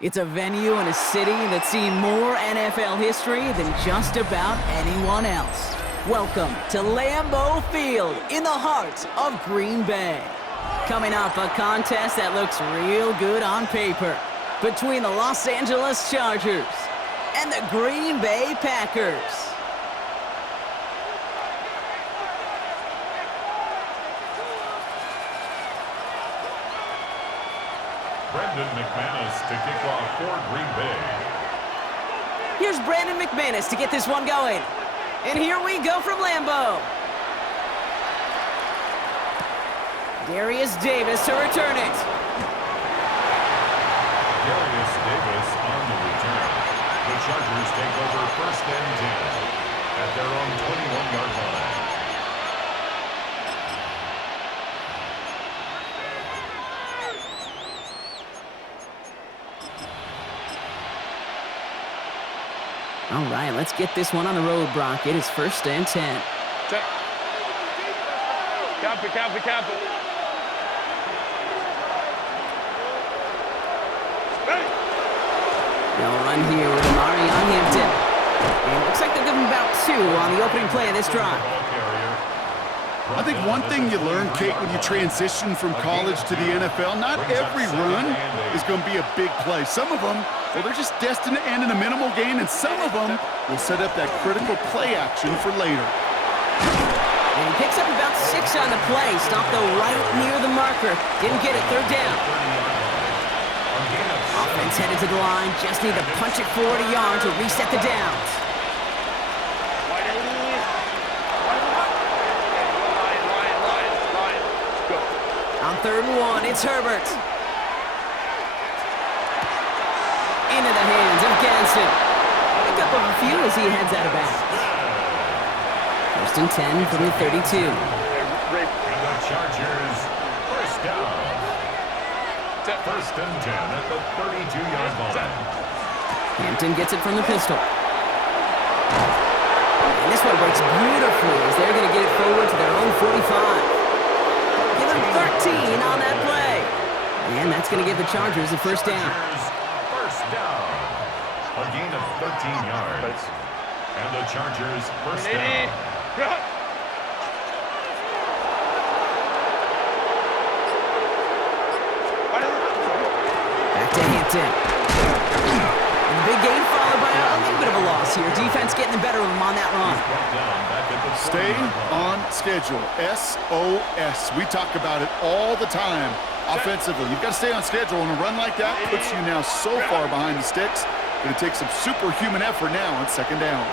It's a venue and a city that's seen more NFL history than just about anyone else. Welcome to Lambeau Field in the heart of Green Bay. Coming up, a contest that looks real good on paper between the Los Angeles Chargers and the Green Bay Packers. Brandon McManus to kick off for Green Bay. Here's Brandon McManus to get this one going. And here we go from Lambeau. Darius Davis to return it. Darius Davis on the return. The Chargers take over 1st and 10 at their own 21-yard line. All right, let's get this one on the road, Brock. It is 1st and 10. Check. Copy. They'll run here with Amari on Hampton. And it looks like they'll give him about 2 on the opening play of this drive. I think one thing you learn, Kate, when you transition from college to the NFL, not every run is going to be a big play. Some of them, well, they're just destined to end in a minimal gain, and some of them will set up that critical play action for later. And he picks up about 6 on the play. Stopped though right near the marker. Didn't get it, 3rd down. Offense headed to the line. Just need to punch it 40 yards to reset the downs. On 3rd and 1, it's Herbert. Into the hands of Ganson. Pick up a few as he heads out of bounds. 1st and 10 from the 32. And the Chargers, 1st down. 1st and 10 at the 32-yard line. Hampton gets it from the pistol. And this one breaks beautifully as they're going to get it forward to their own 45. Give them 13 on that play. And that's going to give the Chargers the 1st down. 1st down. A gain of 13 yards. And the Chargers 1st down. Back to Hampton. And the big gain followed by a little bit of a loss here. Defense getting the better of them on that run. Stay on schedule. SOS. We talk about it all the time offensively. You've got to stay on schedule, and a run like that puts you now so far behind the sticks. Going to take some superhuman effort now on 2nd down.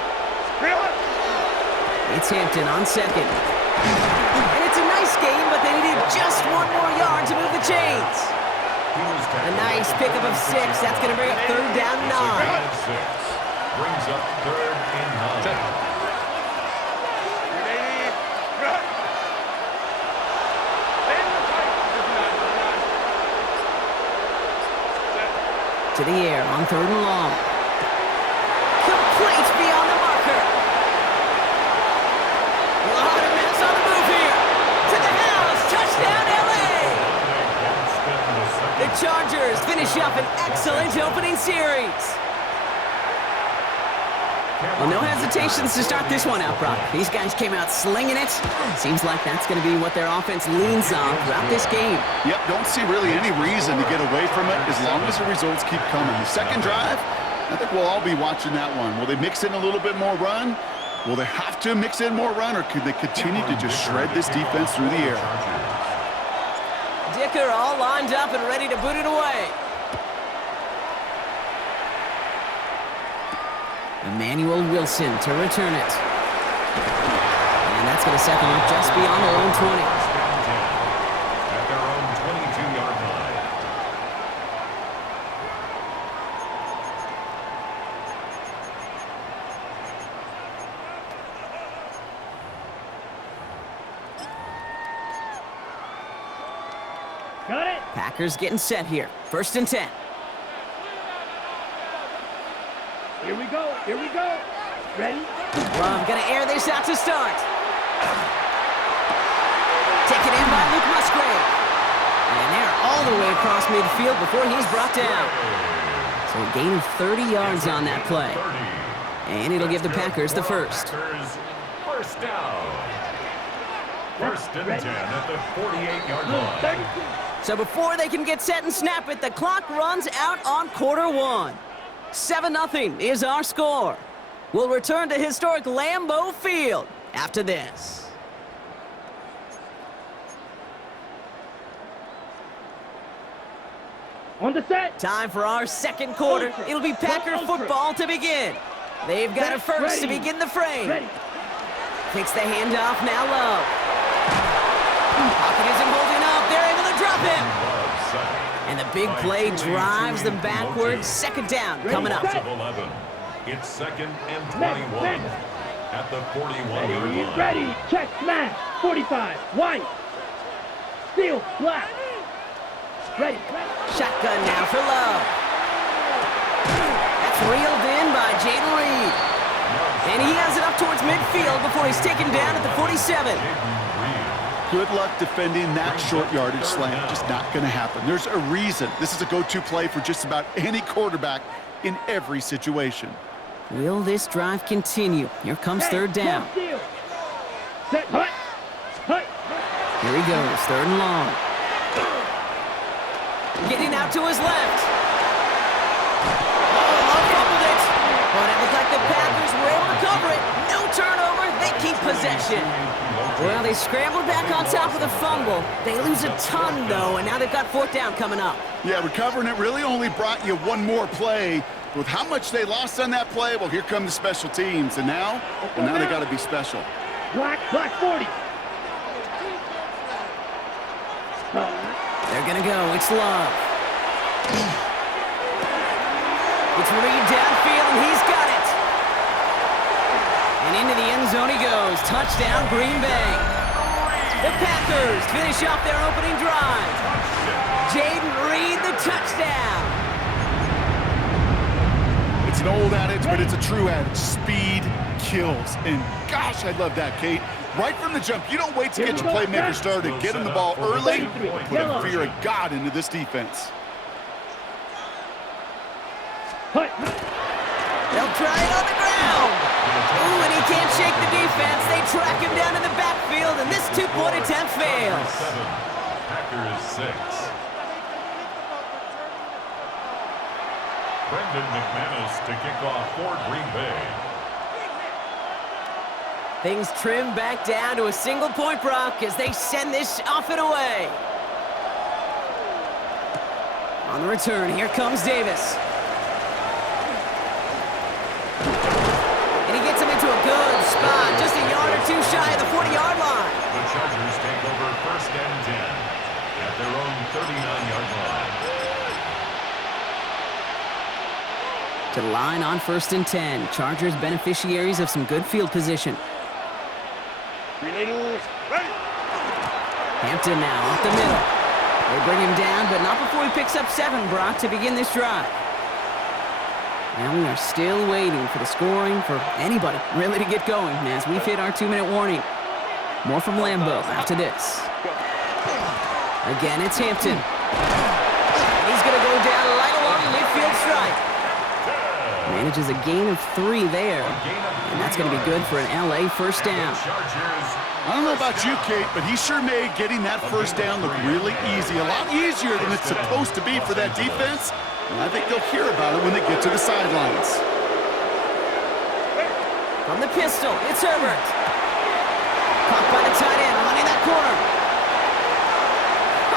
It's Hampton on 2nd. And it's a nice game, but they needed just 1 more yard to move the chains. A nice pickup of 6. That's going to bring up 3rd down 9. Brings up 3rd and 9. To the air on 3rd and long. Complete beyond the marker. A lot of minutes on the move here. To the house. Touchdown, LA. The Chargers finish up an excellent opening series. Well, no hesitations to start this one out, Brock. These guys came out slinging it. Seems like that's going to be what their offense leans on throughout this game. Yep, don't see really any reason to get away from it as long as the results keep coming. The 2nd drive, I think we'll all be watching that one. Will they mix in a little bit more run? Will they have to mix in more run, or could they continue to just shred this defense through the air? Dicker all lined up and ready to boot it away. Emmanuel Wilson to return it. And that's going to set them up just beyond their own 20. At their own 22-yard line. Got it. Packers getting set here. 1st and 10. Here we go. Ready? Love gonna air this out to start. Taken in by Luke Musgrave. And they're all the way across midfield before he's brought down. So a gain of 30 yards on that play. And it'll give the Packers the first. First down. First and 10 at the 48-yard line. So before they can get set and snap it, the clock runs out on quarter one. 7-0 is our score. We'll return to historic Lambeau Field after this. On the set. Time for our second quarter. It'll be Packer football to begin. They've got a first to begin the frame. Takes the handoff, now low. Pocket isn't holding up. They're able to drop him. And the big play drives them backwards. Second down coming up. It's second and 21 at the 41-yard line. Ready. Check smash. 45. White. Steel. Black. Ready. Shotgun now for Love. That's reeled in by Jaden Reed. And he has it up towards midfield before he's taken down at the 47. Good luck defending that short yardage slant. Just not going to happen. There's a reason. This is a go-to play for just about any quarterback in every situation. Will this drive continue? Here comes third down. Set. Hut. Hut. Here he goes, third and long. Getting out to his left. Oh, fumbled it. But it looked like the Packers were able to cover it. No turnover. They keep possession. Well, they scrambled back on top of the fumble. They lose a ton, though, and now they've got fourth down coming up. Yeah, recovering it really only brought you one more play. With how much they lost on that play, well, here come the special teams. And now, they got to be special. Black 40. They're going to go. It's Love. It's Reed downfield, and he's got it. And into the end zone he goes. Touchdown, Green Bay. The Packers finish off their opening drive. Jaden Reed, the touchdown. It's an old adage, but it's a true adage. Speed kills. And gosh, I love that, Kate. Right from the jump, you don't wait to get your playmaker started. Get him the ball early, put a fear of God into this defense. They'll try it on the ground. Ooh, and he can't shake the defense. They track him down in the backfield, and this two-point attempt fails. Packers 6. Brendan McManus to kick off for Green Bay. Things trim back down to a single-point, Brock, as they send this off and away. On the return, here comes Davis. And he gets him into a good spot, just a yard or two shy of the 40-yard line. The Chargers take over first and 10 at their own 39-yard line. To the line on first and 10. Chargers beneficiaries of some good field position. Hampton now off the middle. They bring him down, but not before he picks up 7, Brock, to begin this drive. And we are still waiting for the scoring for anybody really to get going as we've hit our 2-minute warning. More from Lambeau after this. Again, it's Hampton. He's going to go down right along the midfield stripe. Manages a gain of 3 there. And that's going to be good for an LA first down. I don't know about you, Kate, but he sure made getting that first down look really easy. A lot easier than it's supposed to be for that defense. And I think they'll hear about it when they get to the sidelines. From the pistol, it's Herbert. Caught by the tight end, running that corner.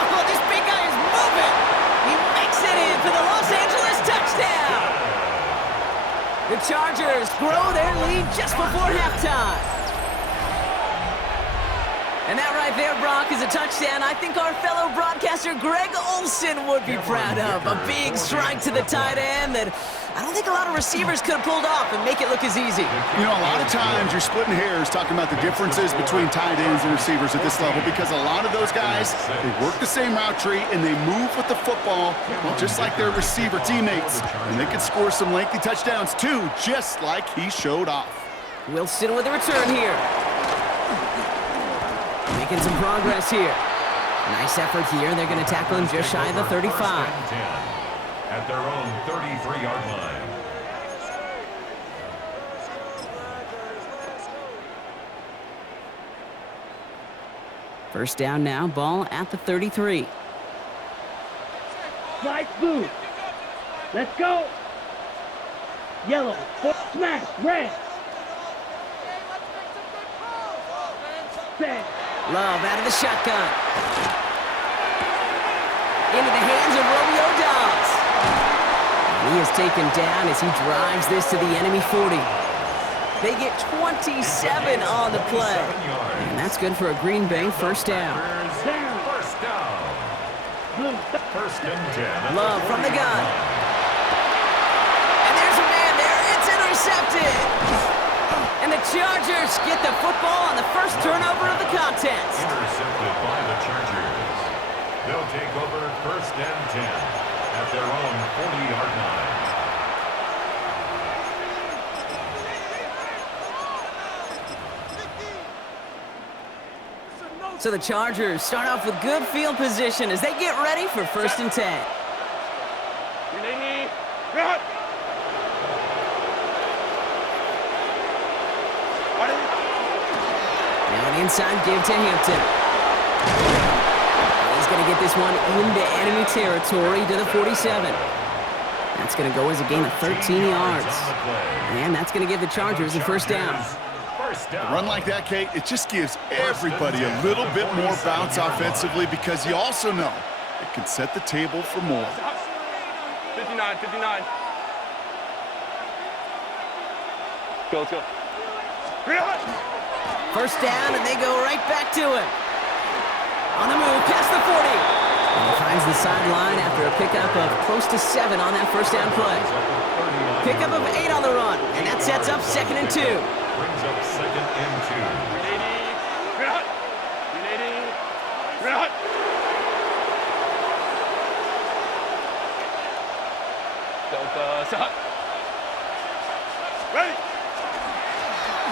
Oh, this big guy is moving. He makes it in for the Los Angeles touchdown. The Chargers grow their lead just before halftime. And that right there, Brock, is a touchdown I think our fellow broadcaster Greg Olsen would be proud of. A big strike to the tight end that I don't think a lot of receivers could have pulled off and make it look as easy. You know, a lot of times you're splitting hairs talking about the differences between tight ends and receivers at this level because a lot of those guys, they work the same route tree and they move with the football, well, just like their receiver teammates. And they can score some lengthy touchdowns too, just like he showed off. Wilson with a return here. Making some progress here. Nice effort here. They're going to tackle him just shy of the 35. at their own 33-yard line. First down now, ball at the 33. Slide blue. Let's go. Yellow. Smash. Red. Set. Love out of the shotgun. Into the hands of Romeo Dobbs. And he is taken down as he drives this to the enemy 40. They get 27 on the play. And that's good for a Green Bay first down. First down. First and 10. Love from the gun. And there's a man there. It's intercepted. And the Chargers get the football on the first turnover of the contest. Intercepted by the Chargers. They'll take over first and 10 at their own 40-yard line. So the Chargers start off with good field position as they get ready for first and 10. Now an inside give to Hampton. He's going to get this one into enemy territory to the 47. That's going to go as a gain of 13 yards. And that's going to give the Chargers a first down. A run like that, Kate, it just gives everybody a little bit more bounce offensively because you also know it can set the table for more. 59. Go, let's go. First down, and they go right back to him. On the move, past the 40. And he finds the sideline after a pickup of close to 7 on that first down play. Pickup of 8 on the run, and that sets up second and 2. Brings up second and 2. Ready.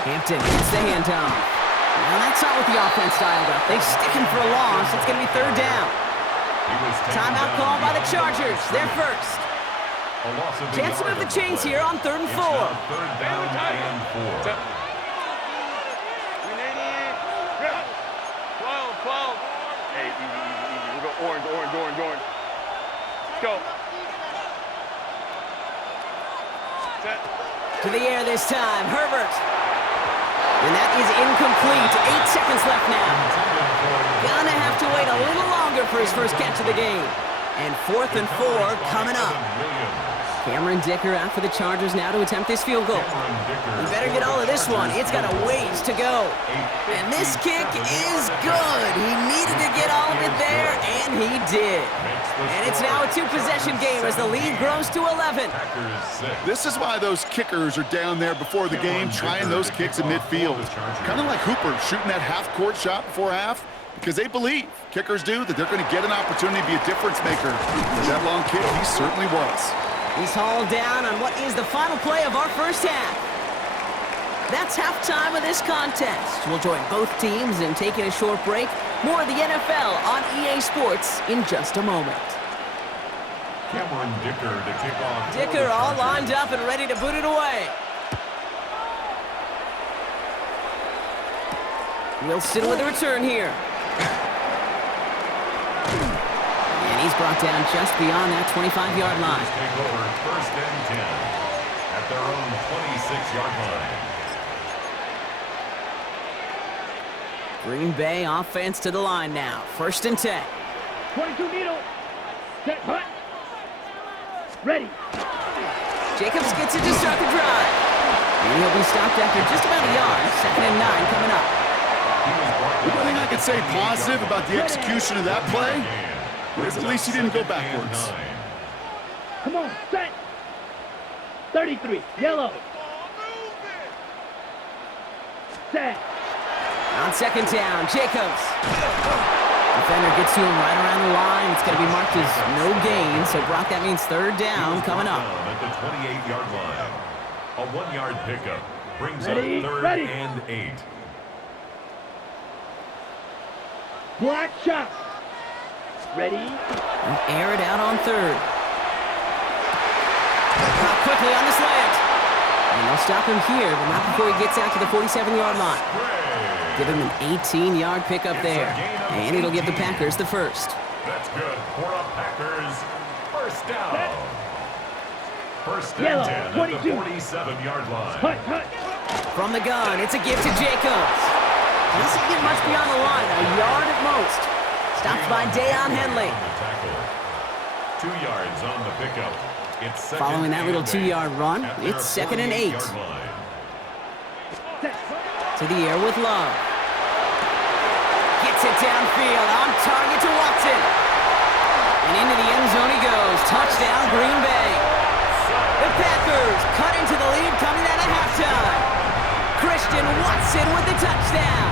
Hampton gets the handoff. Well, that's not what the offense dialed up. They stick him for a loss. It's going to be third down. Timeout called by the Chargers. They're first. Chance to move the chains here on 3rd and 4. Third down and 4. 12. Hey, easy. We'll go orange. Let's go. Set. To the air this time, Herbert. And that is incomplete. 8 seconds left now. Gonna have to wait a little longer for his first catch of the game. And 4th and 4 coming up. Cameron Dicker out for the Chargers now to attempt this field goal. You better get all of this one. It's got a ways to go. And this kick is good. He needed to get all of it there, and he did. And it's now a 2-possession game as the lead grows to 11. This is why those kickers are down there before the game trying those kicks in midfield. Kind of like Hooper shooting that half-court shot before half because they believe, kickers do, that they're going to get an opportunity to be a difference maker. With that long kick, he certainly was. He's hauled down on what is the final play of our first half. That's halftime of this contest. We'll join both teams in taking a short break. More of the NFL on EA Sports in just a moment. Cameron Dicker to kick off. Dicker all lined up and ready to boot it away. Wilson with a return here. And he's brought down just beyond that 25-yard line. Take over first and 10 at their own 26-yard line. Green Bay offense to the line now. First and 10. 22 needle. Set. Hut. Ready. Jacobs gets it to start the drive. And he'll be stopped after just about a yard. 2nd and 9 coming up. The only thing I could say positive about the execution of that play is at least he didn't go backwards. Come on. Set. 33. Yellow. Set. On 2nd down, Jacobs. Defender gets to him right around the line. It's going to be marked as no gain. So, Brock, that means 3rd down coming up. At the 28-yard line. A 1-yard pickup brings Ready, up 3rd ready. and 8. Black shot. Ready. And air it out on 3rd. quickly on the slant. And they'll stop him here, but not before he gets out to the 47-yard line. Give him an 18-yard pickup there. And it'll give the Packers the first. That's good for a Packers first down. First and Yellow, 10 at 22. the 47-yard line. Hut, hut. From the gun, it's a give to Jacobs. He doesn't get much beyond the line, a yard at most. Stopped by Deion Henley. 2 yards on the pickup. It's second Following that little and 2-yard run, at their it's 2nd and 8. 48-yard line. To the air with Love. Gets it downfield, on target to Watson. And into the end zone he goes. Touchdown, Green Bay. The Packers cut into the lead coming out of halftime. Christian Watson with the touchdown.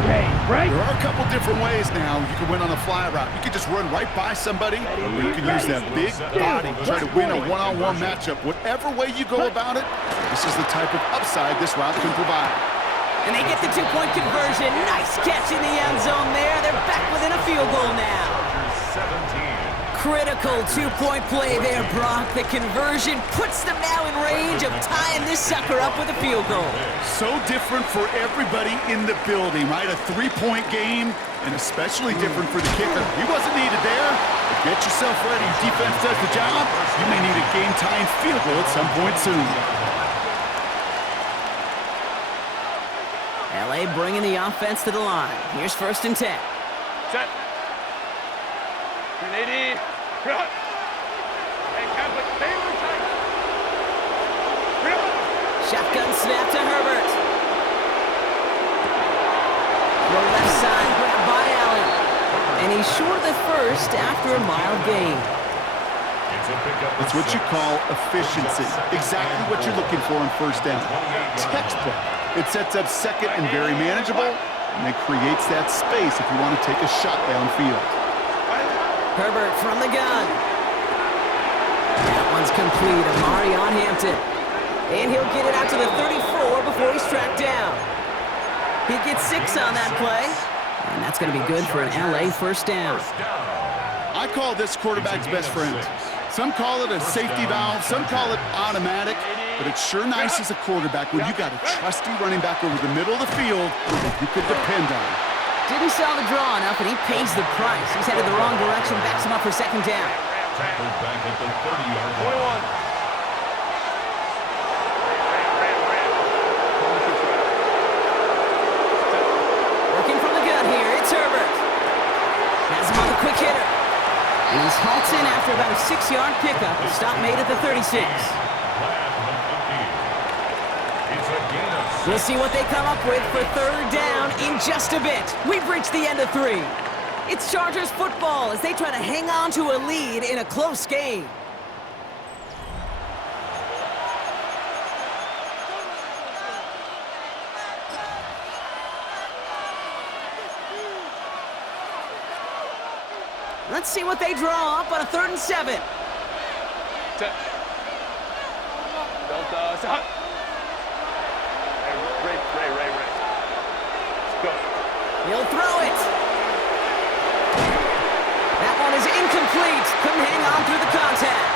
Okay, right? There are a couple different ways now. You can win on a fly route. You can just run right by somebody, or you can use that big body to try to win a one-on-one matchup. Whatever way you go about it, this is the type of upside this route can provide. And they get the 2-point conversion. Nice catch in the end zone there. They're back within a field goal now. Chargers 17. Critical 2-point play there, Brock. The conversion puts them now in range of tying this sucker up with a field goal. So different for everybody in the building, right? A 3-point game, and especially different for the kicker. He wasn't needed there. But get yourself ready. Defense does the job. You may need a game-tying field goal at some point soon. LA bringing the offense to the line. Here's 1st and 10. Set. 180. Cut. Hey, Catholic, stay on the tight. Shotgun snap to Herbert. Throw left side, grabbed by Allen. And he's short of the first after a mild gain. It's a pickup. It's what you call efficiency. Exactly what you're looking for on 1st down. Textbook. It sets up 2nd and very manageable, and it creates that space if you want to take a shot downfield. Herbert from the gun. That one's complete. Amari on Hampton. And he'll get it out to the 34 before he's tracked down. He gets 6 on that play. And that's going to be good for an LA 1st down. I call this quarterback's best friend. Some call it a safety valve, some call it automatic, but it's sure nice as a quarterback when you got a trusty running back over the middle of the field that you could depend on. Didn't sell the draw enough, and he pays the price. He's headed the wrong direction, backs him up for 2nd down. Tackled back at the 30-yard line. 21. Working from the gun here, it's Herbert. Has him on the quick hitter. And he's halts in after about a 6-yard pickup. A stop made at the 36. We'll see what they come up with for 3rd down in just a bit. We've reached the end of 3. It's Chargers football as they try to hang on to a lead in a close game. Let's see what they draw up on a 3rd and 7. Set. Delta. Set. Ray. Let's go. He'll throw it. That one is incomplete. Couldn't hang on through the contact.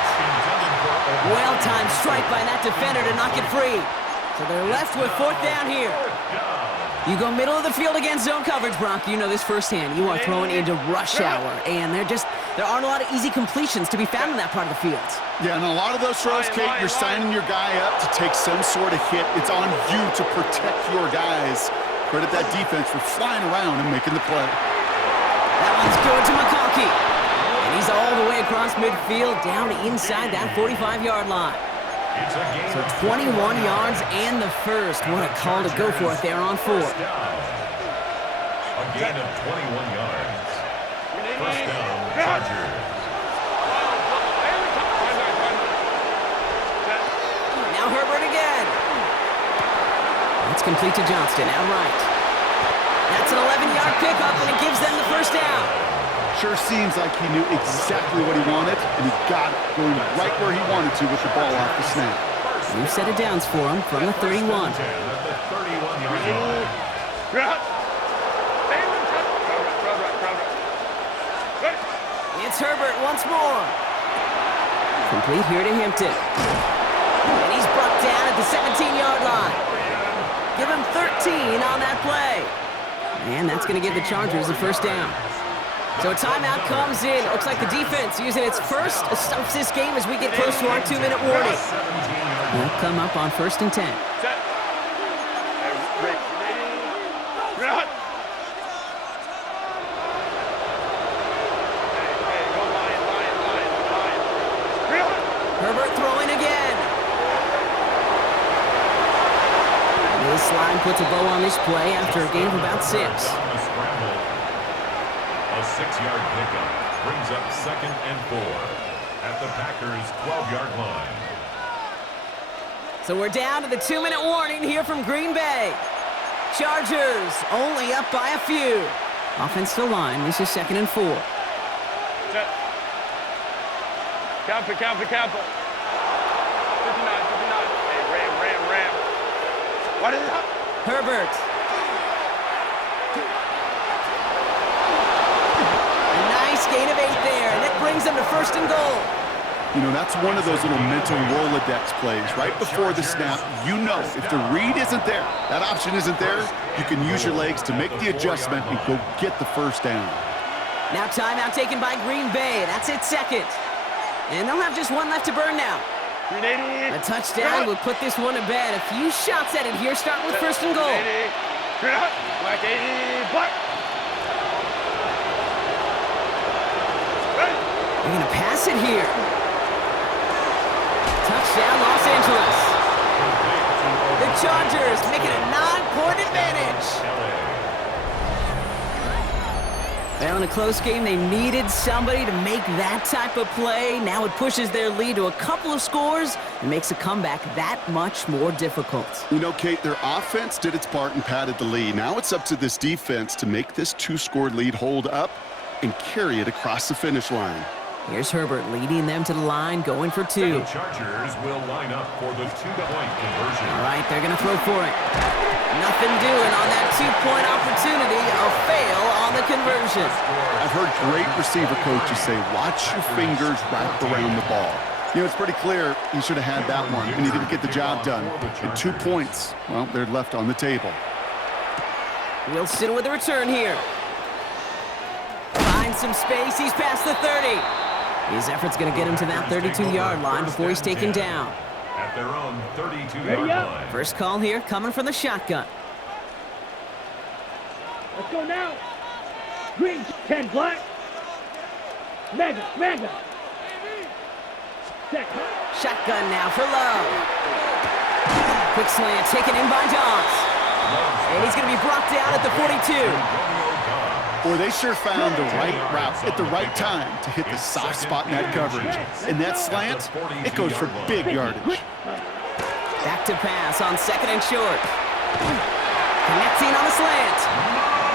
Well-timed strike by that defender to knock it free. So they're left with 4th down here. You go middle of the field against zone coverage, Brock. You know this firsthand. You are throwing into rush hour, and there aren't a lot of easy completions to be found in that part of the field. Yeah, and a lot of those throws, Kate, you're signing your guy up to take some sort of hit. It's on you to protect your guys. Credit that defense for flying around and making the play. That one's going to McConkey. And he's all the way across midfield, down inside that 45-yard line. So 21 yards and the first. What a call to go for it there on 4. A gain of 21 yards. 1st down, Chargers. Now Herbert again. That's complete to Johnston, outright. That's an 11-yard pickup, and it gives them the 1st down. Sure seems like he knew exactly what he wanted, and he got it going right where he wanted to with the ball off the snap. New set of downs for him from the 31. Right. It's Herbert once more. Complete here to Hampton. And he's brought down at the 17-yard line. Give him 13 on that play. And that's going to give the Chargers a first down. So a timeout comes in. Looks like the defense using its first of this game as we get close to our 2-minute warning. We'll come up on 1st and 10. Set. Herbert throwing again. This line puts a bow on this play after a gain of about 6. A 6-yard pickup brings up 2nd and 4 at the Packers' 12-yard line. So we're down to the 2-minute warning here from Green Bay. Chargers only up by a few. Offensive line, this is 2nd and 4. Set. Count it. 59. Hey, Ram. What is it? Herbert. A nice gain of 8 there, and that brings them to 1st and goal. You know, that's one of those little mental Rolodex plays. Right before the snap, you know if the read isn't there, that option isn't there, you can use your legs to make the adjustment and go get the first down. Now timeout taken by Green Bay. That's its 2nd. And they'll have just one left to burn now. 380. A touchdown will put this one to bed. A few shots at it here, starting with 1st and goal. 380. Black 80. Black. They're going to pass it here. Touchdown, Los Angeles. The Chargers making a 9-point advantage. Well, in a close game, they needed somebody to make that type of play. Now it pushes their lead to a couple of scores and makes a comeback that much more difficult. You know, Kate, their offense did its part and padded the lead. Now it's up to this defense to make this 2-score lead hold up and carry it across the finish line. Here's Herbert leading them to the line, going for 2. The Chargers will line up for the 2-point conversion. All right, they're going to throw for it. Nothing doing on that 2-point opportunity. A fail on the conversion. I've heard great receiver coaches say, watch your fingers wrap around the ball. You know, it's pretty clear he should have had that one, and he didn't get the job done. And 2 points, well, they're left on the table. Wilson with a return here. Finds some space. He's past the 30. His effort's going to get him to that 32-yard line before he's taken down. At their own 32-yard line. First call here coming from the shotgun. Let's go now. Green 10 black. Mega. Set. Shotgun now for Love. Quick slant taken in by Dobbs. And he's going to be brought down at the 42. Boy, they sure found the right route at the right time to hit the soft spot in that coverage. And that slant, it goes for big yardage. Back to pass on 2nd and short. Connecting on the slant.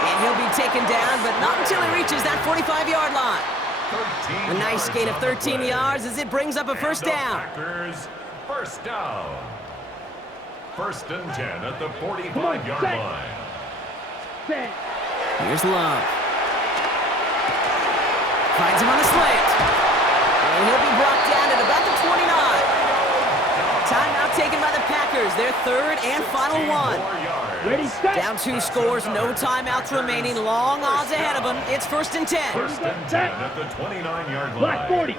And he'll be taken down, but not until he reaches that 45-yard line. A nice gain of 13 yards as it brings up a first down. Packers, first down. 1st and 10 at the 45-yard line. Set. Here's Love. Finds him on the slant. And he'll be brought down at about the 29. Timeout taken by the Packers. Their 3rd and final one. Ready, set. Down 2 scores, no timeouts remaining. Long odds ahead of them. It's 1st and 10. 1st and 10 at the 29-yard line. Black 40.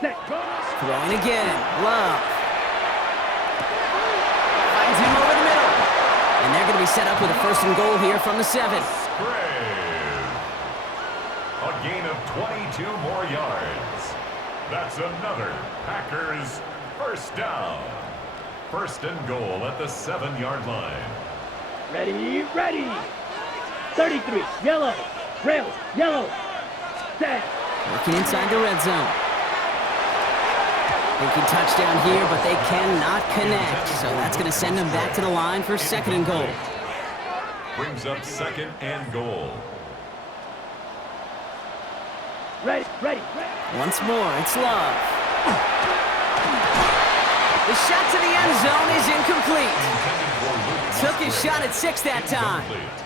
Set. Throwing again. Love. Finds him over the middle. And they're going to be set up with a 1st and goal here from the 7. A gain of 22 more yards. That's another Packers first down. 1st and goal at the 7-yard line. Ready. 33. Yellow. Rail. Yellow. Set. Working inside the red zone. Thinking touchdown here, but they cannot connect. So that's going to send them back to the line for 2nd and goal. Brings up 2nd and goal. Ready. Once more, it's Love. The shot to the end zone is incomplete. took his shot at 6 that time.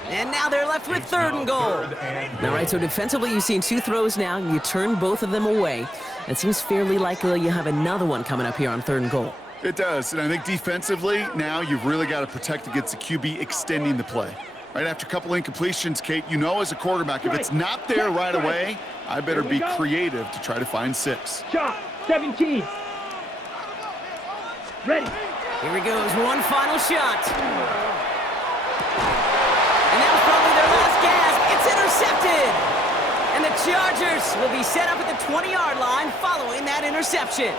And now they're left with 3rd and goal. All right, so defensively, you've seen 2 throws now. You turned both of them away. It seems fairly likely you have another one coming up here on 3rd and goal. It does, and I think defensively, now you've really got to protect against the QB extending the play. Right after a couple incompletions, Kate, you know as a quarterback, if it's not there right away, I better be creative to try to find 6. Shot, 17. Ready. Here he goes, one final shot. And that was probably their last gasp. It's intercepted. And the Chargers will be set up at the 20-yard line following that interception.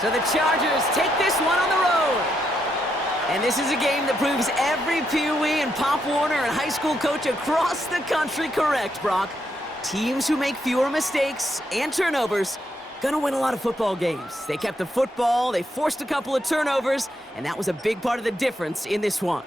So the Chargers take this one on the road. And this is a game that proves every Pee Wee and Pop Warner and high school coach across the country correct, Brock. Teams who make fewer mistakes and turnovers gonna win a lot of football games. They kept the football, they forced a couple of turnovers, and that was a big part of the difference in this one.